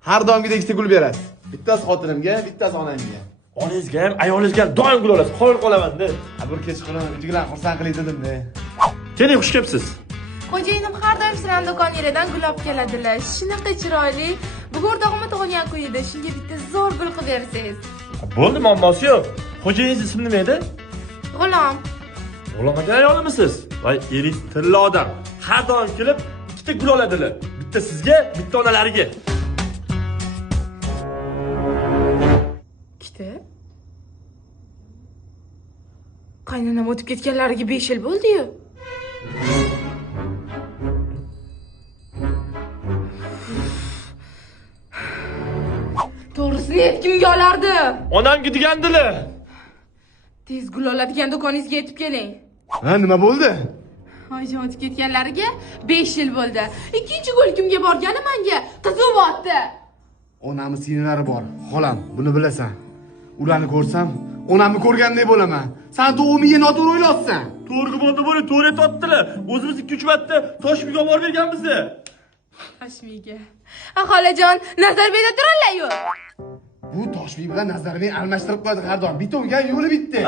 Har doimgidek ikkita gul berasiz. Bittasi xotinimga, bittasi onamga. Onangizga ham, ayolingizga ham doim gul olasiz. Qo'yib qolaman-da. Bir kechqurun uydagilar xursand qilay dedim-da. Keling, xush kelibsiz. Xo'jayinim har doim sizlarning do'koningizdan gul olib keladilar. Shunaqa chiroyli. Bugun o'rtog'imni tug'ilgan kun edi. Shunga bitta zo'r gul qilib bersangiz. Bo'ldi, muammosi yo'q. Xo'jayingiz ismi nima edi? G'ulom. G'ulomga ayolimisiz? Voy, eringiz tilla odam. Har doim kelib ikkita gul oladilar. Bitta sizga, bitta onalariga. Ikkita? Qaynonam o'tib ketganlariga 5 yil bo'ldi-yu. To'g'risini kimga olardi? Onamga degandilar. Tez gul oladigan do'koningizga yetib keling. Ha, nima bo'ldi? Oyijon o'tib ketganlariga 5 yil bo'ldi. Ikkinchi gul kimga borgani menga qiziqyapti. Onamni singlari bor, xolam, buni bilasan. Ularni ko'rsam, onamni ko'rgandek bo'laman. Sen tug'imga noto'g'ri o'ylayapsan. To'g'ri bo'ldi, bo'li, to'g'ri aytibdilar. O'zimiz 2-3 marta Toshmiga olib borib berganmiz. Toshmiga. Xolajon, nazar berib turarlar-yu. Bu Toshmi bilan Nazarbek almashtirib qo'ydi har doim. Bitta unga yo'li bitdi.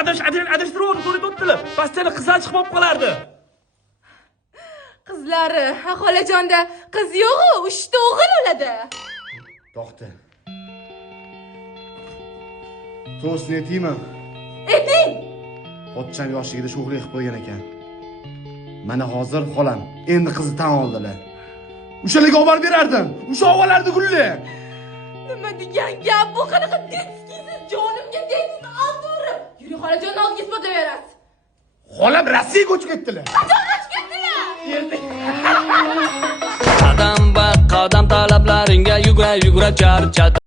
Adashtirib to'g'ri aytibdilar. Pastani qizlar chiqib olib qolardi. Qizlari, xolajonda qiz yo'q-ku, 3 ta o'g'il bo'ladi. To'xta. To'sni aytaymi? Ayting. Pochcham yoshligida sho'xlik qilib qo'ygan ekan. Mana hozir xolam endi qizni tan oldilar. O'shalarga olib borib berardim. O'sha ovalardi gulli. Nima degan gap bu? Qanaqa detskisiz jonimga deysiz, alturib. Yuring xolajon, oldiga isbotlab berasiz. Xolam Rossiyaga ko'chib ketdilar. Qachon qochib ketdilar? Qadam ba qadam talablaringga yugra yugra charchadi.